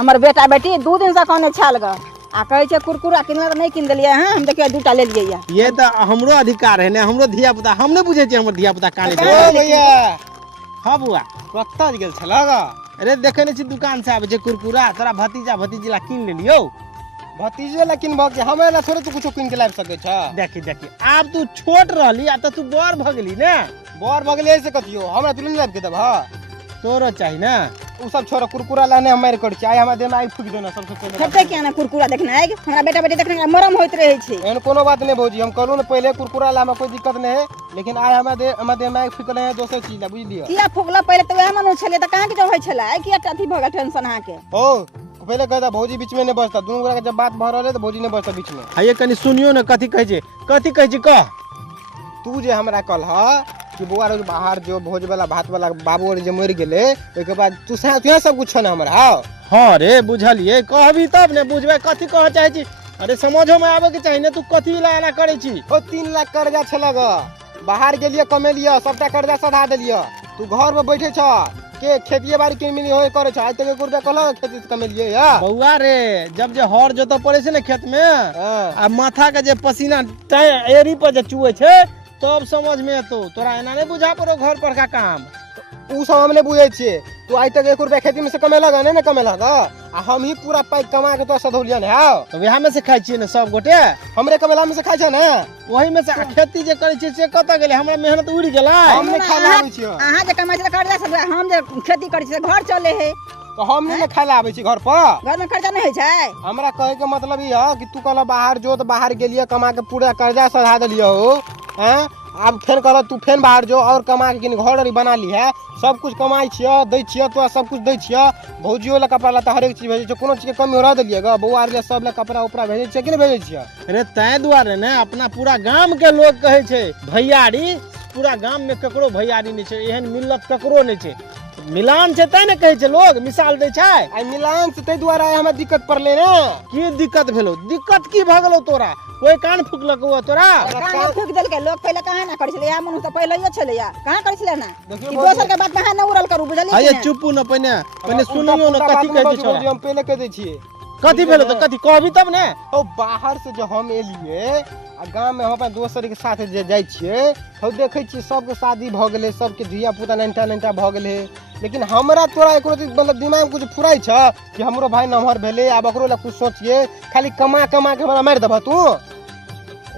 हमर बेटा बेटी 2 दिन से कहने छाल ग आ कहे छे कुरकुरा किनला त नहीं किन देलिए हैं हम देखिए 2टा ले लिए ये तो हमरो अधिकार है ने हमरो धिया पुता हम ने बुझे छी हमर धिया पुता काने ओ छै भैया हां बुआ कत्ता गेल छलागा अरे देखे ने छी दुकान से आबे छै कुरकुरा तोरा भतीजा भतीजीला किन लेलियो भतीजे ला किन भग हमे ला थोड़े तू कुछ किन के लाब सके छ देखी अब तू छोट रहली आ त तू बड़ भ गेली ने बर भगले से कथियो हमरा तुरंत लाब के देब हां तोरो चाहि ना उ सब छोरा कुरकुरा लाने हम मार कर छै आइ हमरा दे में आइ फूक देना सबसे पहले खेते क्या ना कुरकुरा देखना है हमरा बेटा बेटी देखना मरम होइत रहे छे एहन कोनो बात नहीं भौजी हम कहलू न पहले कुरकुरा ला में कोई दिक्कत नहीं है लेकिन आइ हमरा दे में आइ फूक ले दोसर चीज ला बुझ लियो किया फुकला पहले त वह मनु छले त कहां के जो होय छला है किया अथी भगा टेंशन हा के ओ पहले कहता भौजी बीच में नहीं बसता दोनों गोरा के जब बात भ रहले त भौजी नहीं बसता बीच में हां ये कनी सुनियो न कथि कहै छै कह तू जे हमरा कल ह कि बुआ रे बाहर जो भोज वाला भात वाला बाबू और जे मर गेले ओय के बाद तू सब कुछ छ न हमरा हां हां रे बुझलिए कहबी तब ने बुझबे कथि कह चाहे छी अरे समझो में आवे के चाहिए तू कथि ला एना करे छी ओ 3 लाख कर्जा छला ग बाहर गेलिए कमेलिए सबटा कर्जा सधा देलिए तू घर में बैठे छ के खेतिए बाड़ी के मिली होय करे छ आज तक 1 रुपया कहला खेती से कमेलिए या बउआ रे जब जे हर जोत पड़े छै ने खेत में आ माथा के जे पसीना एरी पर जे चुए छै तब समझ में तो तोरा एना नहीं बुझा पड़ो घर पर का काम उ सब हम नहीं बुझे छिए तू आज तक 1 रुपया खेती में से कमेला ग नहीं कमेला ग आ हम ही पूरा पाई कमा के तो सधौलिया ने हां तो वह में से खाइ छी ने सब गोटे हमरे कमेला में से खाइ छ ना वही में से खेती जे करे छी से कत गेले हमरा मेहनत उड़ी गेलै हम नहीं खाला आबै छी अहाँ जे कमाइ छै कर्जा सब हम जे खेती करै छी घर चले है तो हम नहीं खाला आबै छी घर पर घर में खर्चा नहीं होय छै हमरा कहे के मतलब ई है कि तू कहला बाहर जो तो बाहर गेलिए कमा के पूरा कर्जा सधा देलियो हो हैं अब फेन कहला तू फेन बाहर जो और कमा के घर बना ली है सब कुछ कमाई छियो दै छियो तो सब कुछ दै छियो भौजियो ला कपड़ा लता हर एक चीज भेजे छ कोनो चीज के कमी रह देलिए ग बउआ रे सब ला कपड़ा उपरा भेजे छ कि नहीं भेजे छियो अरे तै दुआरे ने अपना पूरा गांव के लोग कहे छै भैयारी पूरा गांव में ककरो भैयारी नहीं छै एहन मिल्लत ककरो नहीं छै मिलान छै तै ने कहे छै लोग मिसाल दै छै आई मिलान से तै दुआरे हमरा दिक्कत पड़ले ने की दिक्कत भेलो दिक्कत की भ गेलो तोरा कोई कान फुकलको तोरा कान फूक देलके लोग पहले कहां ना करै छले या मनु त पहले ही छले या कहां करै छले ना देखियो कि दोसर के बात कहां ना उड़ल करू बुझलिए आये चुप्पू न पहिने सुनियो न कथि कहै छै हम पहले कह दै छिए कथि भेलो त कथि कहबी तब ने ओ बाहर से जो हम एलिए आ गांव में हम अपन दोस्त के साथ जे जाय छिए हम देखै छी सबके शादी भ गेले सबके धिया पुता ननटा भ गेले लेकिन हमरा तोरा एको मतलब दिमाग में कुछ फुराई छ कि हमरो भाई नमहर भेले अब ओकरो ला कुछ सोचिए खाली कमा के हमरा मार देबा तू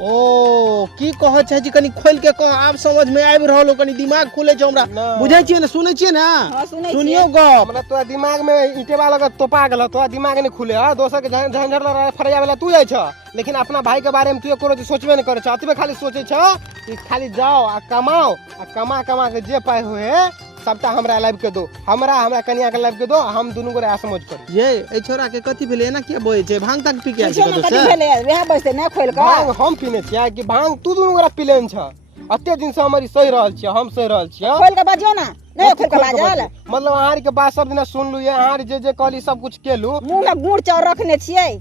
ओ की कह छै जी कनी खोल के कह आब समझ में आबि रहलो कनी दिमाग खुले छ हमरा बुझै छियै ने सुनै छियै ना सुनियो ग हमरा तोरा दिमाग में ईटेवा लगा तोपा गेल तोरा दिमाग नहीं खुले ह दोसर के झंझट लड़ा फरिया वाला तू जाय छ लेकिन अपना भाई के बारे में तू एको रोज सोचबे नहीं करे छ अतबे खाली सोचे छ कि खाली जाओ आ कमाओ आ कमा के जे पाए होए सबटा हमरा लाइव के दो हमरा कन्या के लाइव के दो हम दोनों गोरे समझ कर ये ए छोरा के कथि भेले एना किया बोए छै भांग तक पी के आछे कतो कथि से भेले वह बसते ना खोल के भांग हम पीने छियै कि भांग तू दोनों गोरा पीलेन छ अत्ते दिन से हमारी सही रहल छियै हम सही रहल छियै खोल के बाजियो ना नहीं खोल के बाजल मतलब अहार के बात सब दिन सुन लू अहार जे कहली सब कुछ केलू मुंह में गुड़ चाउर रखने छियै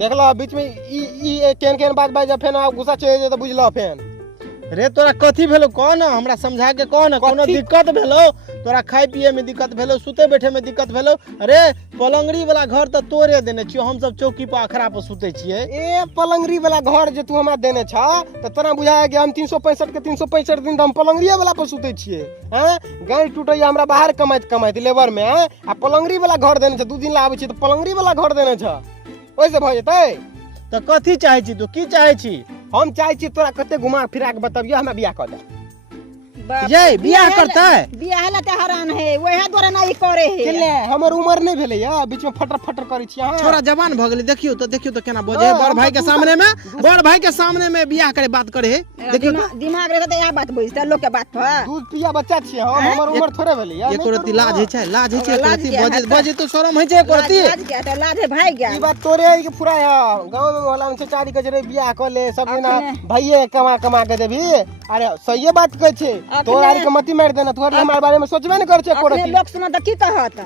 देखलो बीच में ई केन बात बाज फेन गुस्सा चढ़ जे त बुझलो फेन रे तोरा कथि भेलो कह न हमरा समझा के कह न कोनो दिक्कत भेलो तोरा खाय पिए में दिक्कत भेलो सुते बैठे में दिक्कत भेलो अरे पलंगड़ी वाला घर त तोरे देने छियो हम सब चौकी पर अखरा पर सुते छिए ए पलंगड़ी वाला घर जे तू हमरा देने छ त तोरा बुझाया कि हम 365 के 365 दिन त हम पलंगड़ी वाला पर सुते छिए हैं गाय टूटैया हमरा बाहर कमाइत लेबर में आ पलंगड़ी वाला घर देने छ 2 दिन ला आबै छी त पलंगड़ी वाला घर देने छ ओइसे भ जेतै त कथि चाहे छी तू की चाहे छी हम चाहे छी तोरा कते घुमा फिरा के बतबियो हमरा बियाह कर दे ये बियाह करता है बियाह ला त हरान है वही द्वारा नहीं करे है केले हमर उम्र नहीं भेले या बीच में फटर करै छी हां छोरा जवान भ गेलै देखियो तो केना बजे बड़ भाई के सामने में बियाह करे बात करे है देखियो दिमाग रे त यह बात बुझता लोग के बात पर दूध पिया बच्चा छी हम हमर उम्र थोड़े भेले या एको रति लाज है छै करती बजे तो शरम है छै करती लाज के त लाज है भाई गया ई बात तोरे है कि फुरा है गांव में मोहल्ला में चारी के जरे बियाह कर ले सब दिना भइए कमा के देबी अरे सही बात कहै छै तोरा के मती मार देना तोहर हमारे बारे में सोचबे नहीं कर छै अपने लोग सुना त की कहत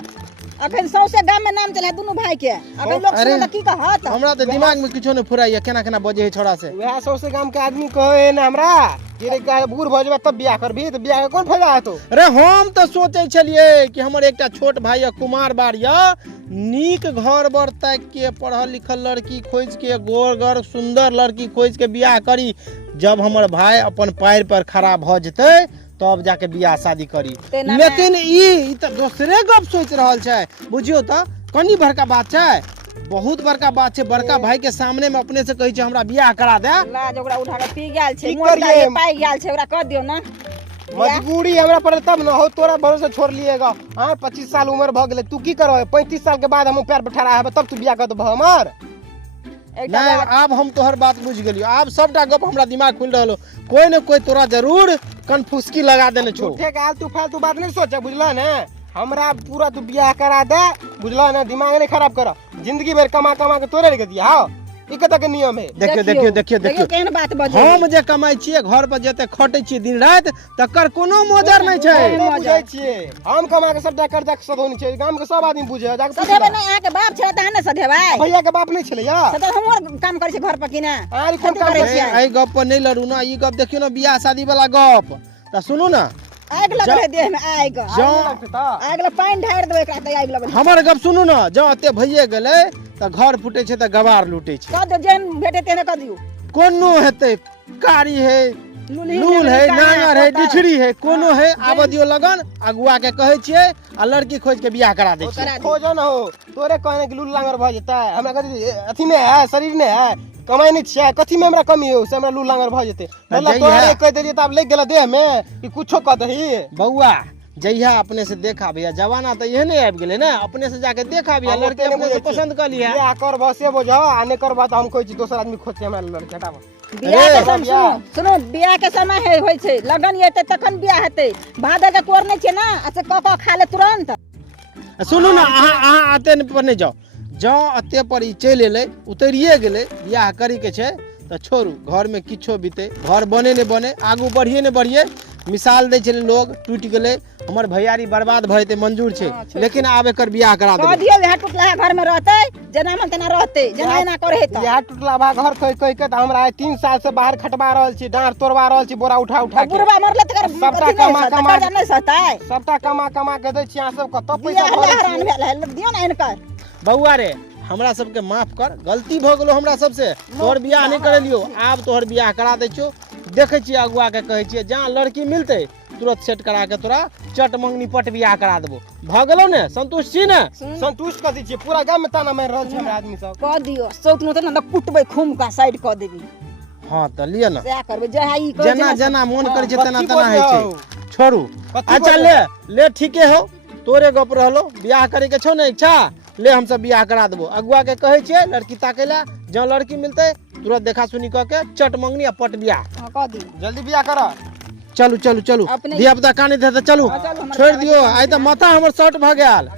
अखन सौसे गाम में नाम चले दुनू भाई के अगर लोग अरे, सुने त की कहत हमरा तो दिमाग में किछो नहीं फुराइया केना केना बजे है छोड़ा से। वह सौसे गांव के आदमी कहे ना हमरा कि रे का बूढ़ भ जेबे तब बियाह करबी तो बियाह के कोन फायदा हेतो। अरे हम तो सोचे छलिए कि हमर एकटा छोट भाई या कुमार बार या नीक घर बर तक के पढ़ल लिखल लड़की खोज के गोरगर सुंदर लड़की खोज के बियाह करी। जब हमर भाई अपन पैर पर खड़ा भ जेतै तब जाके बियाह शादी करी। तेना लेकिन ई त दोसरे गप सोच रहल छै। बुझियो त कनी बड़का बात छै, बहुत बड़का बात छै। बड़का भाई के सामने में अपने से कही छै हमरा बियाह करा दे। लाज ओकरा उठा के पी गेल छै की मोर करिए? पाई गेल छै ओकरा कह दियो ना। मजबूरी हमरा पर तब न हो, तोरा भरोसे छोड़ लिएगा। हाँ 25 साल उम्र भ गेले, तू की करब? 35 साल के बाद हम पैर पर ठहरा है तब तू बियाह कर दब हमर। एकटा नहीं बात आब हम तोहर बात बुझ गेलियो। आब सबटा गप हमरा दिमाग खुल रहलो। कोई न कोई तोरा जरूर कनफुसकी लगा देने छो। झूठे के आलतू फालतू बात नहीं सोचे, बुझला ने? हमरा पूरा तू बियाह करा दे, बुझला ने? दिमाग नहीं खराब कर। जिंदगी भर कमा कमा के तोरे रख दिया। हाँ ई कत के नियम है। देखियो देखियो देखियो देखियो केहन बात बजे हम जे कमाई छिए घर पर जते खटै छिए दिन रात तकर कोनो मोजर नहीं छै। नहीं बुझै छिए हम कमा के सबटा कर्जा के सधौनी छै। गांव के सब आदमी बुझे जाके पूछ सधेबे ले। नहीं आके बाप छै तहन ने सधेबै। भैया के बाप नहीं छले या सदा हमर काम करे छै घर पर कि ना। आरी कोन काम करै करे? छियै? आई गप पर नहीं लड़ू ना। ई गप देखियो ना बियाह शादी वाला गप त सुनू ना। आग लगले देह में आग जँ आग ल पानी ढार देबै एकरा त आग लगले। हमर गप सुनू ना। जँ अते भइए गेलै त घर फुटे छै त गवार लूटे छै। कह दो जेन भेटे तेने कह दियो। कोनो हेतै कारी है लूली लूल है काना, नांगर है पोता। डिछड़ी है कोनो है आब दियो लगन अगुआ के कहै छियै आ लड़की खोज के बियाह करा दै छियै। करा दे। खोजो न हो, तोरे कहने के लूल लांगर भ जेता। हमरा कथी अथी में है, शरीर में है, कमाई नहीं छै। कथी में हमरा कमी हो से हमरा लूल लांगर भ जेते? मतलब जइया। तोरे कह देलिए त अब लग गेला देह में कि कुछो कह दही। बउआ जहिया अपने से देखा भैया जवाना तो यह नहीं आबि गेलै ना। अपने से जाके देखा भैया हम लड़के ओते अपने से नहीं बुझै पसंद कर लिया। बियाह कर बसे बुझो आ नहीं कर बात हम कहै छी दोसर आदमी खोज के हमरा लड़के हटाबो। बियाह के अरे, समय सुनो बियाह के समय है होय छै। लगन एते तखन बियाह हेतै। भादे के कोर नहीं छै ना अच्छा क खा ले तुरंत। सुनू ना अहाँ आते पर नहीं जाओ। जँ अते पर ई चलि एलै उतरिए गेलै बियाह करी के छै तो छोड़ू। घर में किछो बीते घर बने नहीं बने आगू बढ़िए नहीं बढ़िए। मिसाल दै छलै लोग टूटि गेलै हमर भैयारी बर्बाद भ जेतै मंजूर छै। लेकिन आब एकर बियाह करा कह देबै। दियो वह टूटला है घर में रहतै जेना मन तेना रहतै जेना एना करे त। यह टूटला बा घर कह कह के त हमरा 3 साल से बाहर खटवा रहल छी, डांर तोड़वा रहल छी, बोरा उठा उठा के। बुढ़वा मरले त सबटा कमा कमा कर्जा नहीं सहतै। सबटा कमा कमा के दै छी अहाँ सब कत पैसा बियाह भरै हैरान छी। भेल है दियो ना इनकर। बउआ रे हमरा सबके माफ कर, गलती भ गेलो हमरा सबसे। तोहर बियाह नहीं करेलियो आब तोहर बियाह करा दै छियो। देखै छियै अगुआ के कहै छियै जहाँ लड़की मिलतै तुरंत सेट करा के तोरा चट मंगनी पट बियाह करा देबो। भ गेलो ने? संतुष्ट छी ने? संतुष्ट कर दी छी। पूरा गांव में ताना मार रहल छै हमरा आदमी सब। कह दियो सौत न त कुटबै खूम का साइड क देबी। हाँ त लिया ना। सएह करबै जे है ई कहै छै जेना ना। जेना मन करै छै तेना कथी तेना होइ छै। बोलियौ? छोड़ू कथी अच्छा बोलियौ? ले ठीके हो। तोरे गप रहलो बियाह करे के छौ ने इच्छा ले हम सब बियाह करा देबो। अगुआ के कहै छियै लड़की ताकै ला जँ लड़की मिलतै तुरंत देखा सुनी क के चट मंगनी आ पट बियाह। हां कह दियो। जल्दी बियाह कर। चलू चलू चलू अपने- धिया पुता काने दे चलू हाँ, चलू, हमरा छोड़ दियो। आइ त माथा हमर शॉर्ट भ गेल।